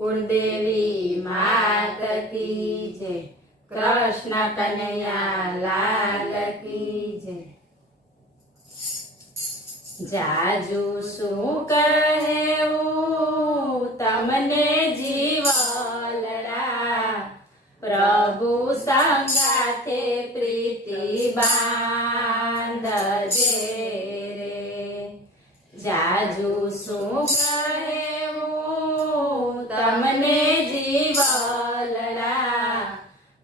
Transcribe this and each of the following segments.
कुलदेवी मात की जय। कृष्ण कन्हैया लाल की जय। जाजू शू कहेवुं तमने जीवलड़ा, प्रभु संगाथे प्रीति बांधजे रे। जाजू शू कहेवुं तमने जीवलड़ा,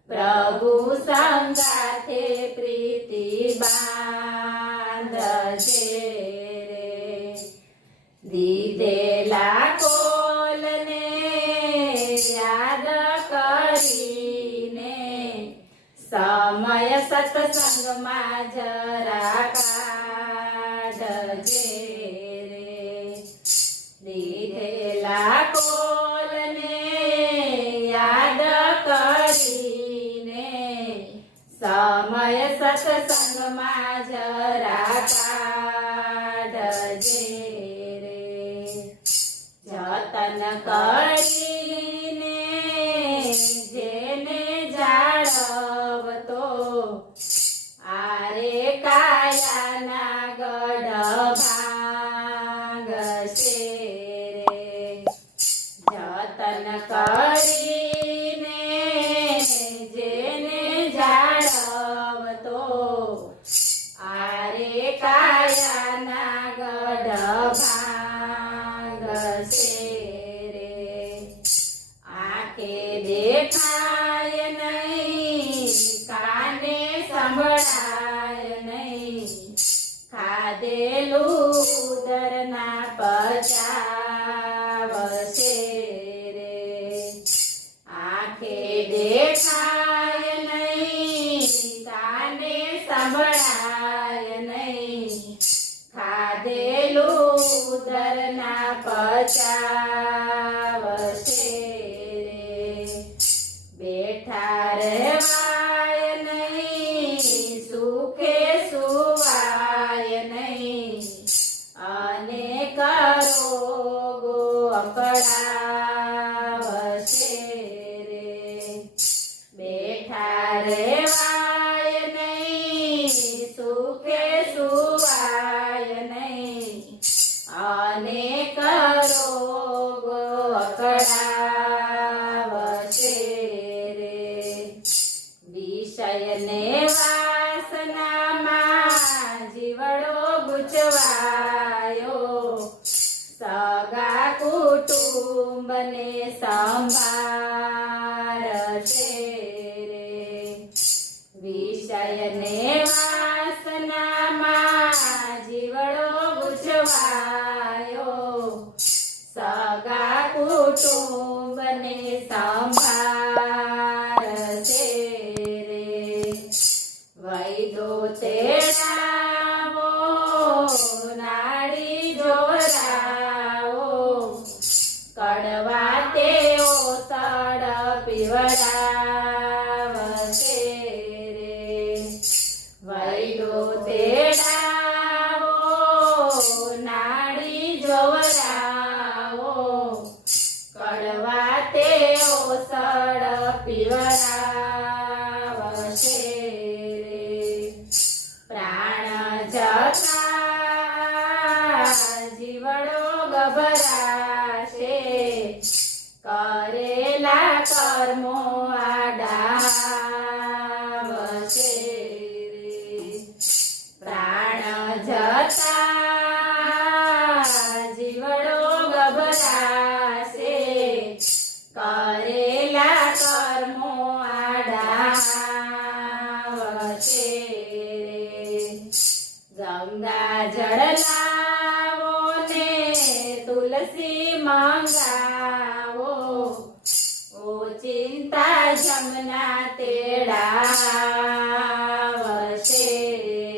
प्रभु संगाथे प्रीति बांधजे रे। दीधेला कोलने याद करीने, समय सत्संग में जरा काढजे रे। दीधेला कोलने याद करीने, समय सत्संग में जरा काढजे रे। जतन करीने जेने जाळवतो, आरे कायाना गढ भांगशे रे। जतन करीने जेने जाळवतो, आरे कायाना गढ भांगशे रे। आंखे देखाय नहीं, काने संभळाय नहीं, खाधेલું ઉદરના પચાવશે રે। આંખે દેખાય નહીં, કાને સંભળાય નહીં, ખાધેલું ઉદરના પચાવશે રે। બેઠા રહેવાય નહીં, સુખે સુવાય નહીં, અનેક રોગો અકળાવશે રે। બેઠા રહેવાય નહીં, સુખે સુવાય નહીં, અનેક રોગો અકળાવશે રે। વિષયને વાસનામાં જીવડો ગૂંચવાયો, સગા કુટુંબને સંભાળશે રે। વિષયને વાસનામાં જીવડો ગૂંચવાયો, સગા કુટુંબને સંભાળશે રે। વૈદો તેડાવો, નાડી જોરાવો, કડવા તેઓ સડ પીવડાવશે રે। વૈદો તેડાવો, નાડી જોરાવો, કડવા તેઓ સડ પીવડાવશે રે। પ્રાણ જતા જીવડો ગભરાશે, કરેલા કર્મો આડાવશે રે। પ્રાણ જતા જીવડો ગભરાશે, કરેલા કર્મો આડાવશે રે। ગંગા જળ લાવો ને તુલસી મંગાવો, ઓચિંતા જમના તેડાવશે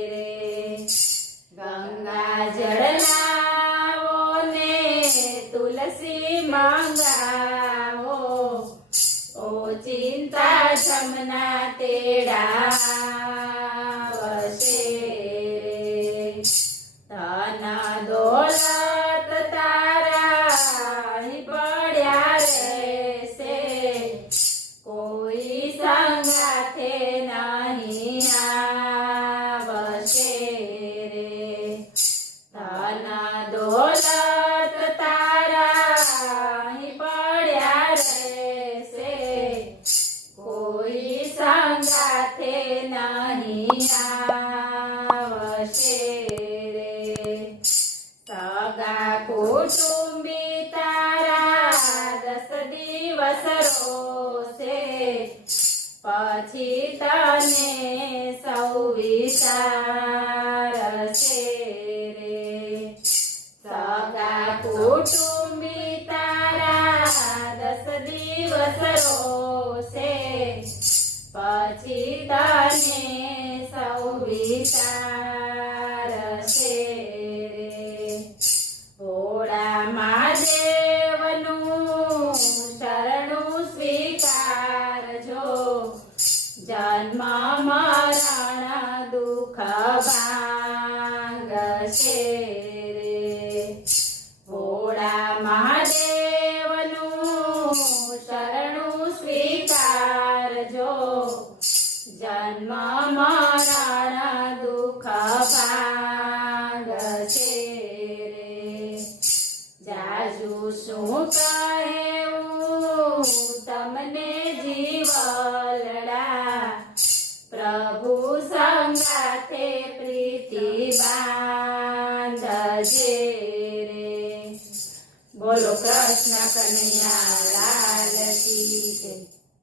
રે। ગંગા જળ લાવો ને તુલસી મંગાવો, ઓચિંતા જમના તેડાવશે રે। ધન દોલત તારા પડ્યા રે ભાંગશે રે ભોળા મહાદેવનું શરણું સ્વીકારજો જન્મ મરણ દુઃખ ભાંગશે રે જાજુ શું કહેવું તમને જી